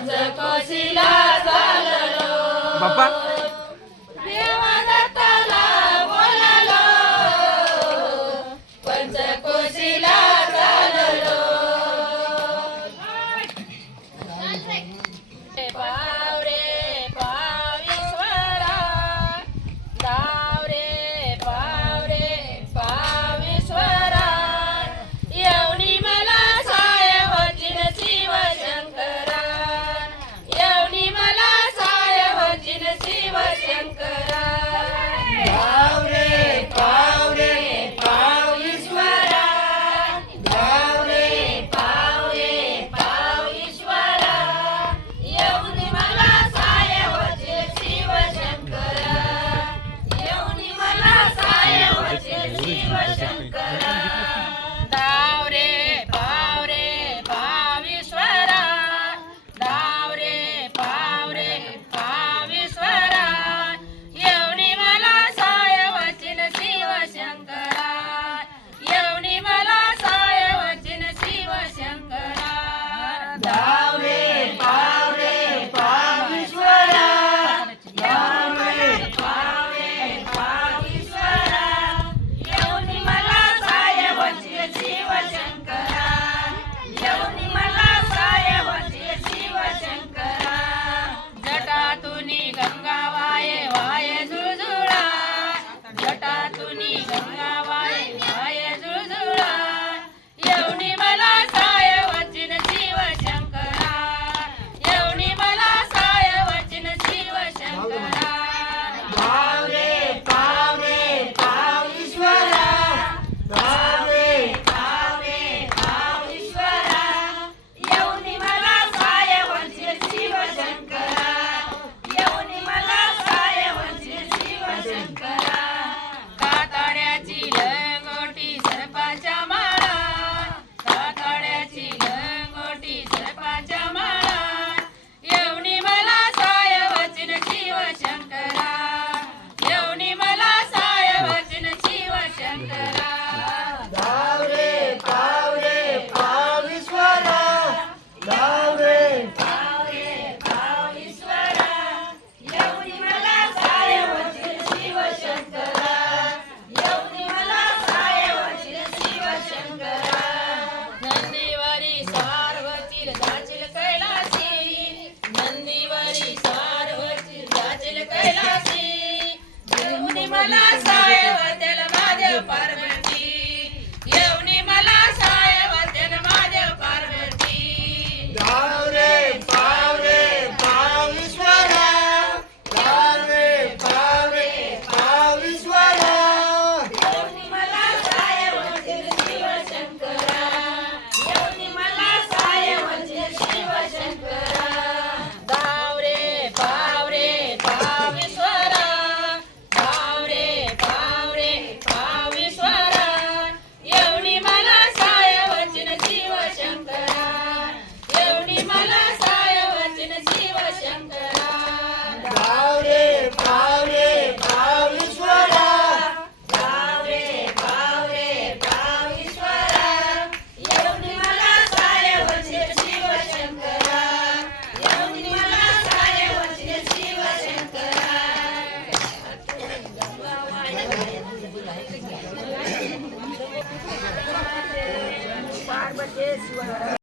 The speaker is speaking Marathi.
पंचकोशीला चाललो. बाप्पा. शंकरा कातड्याची लय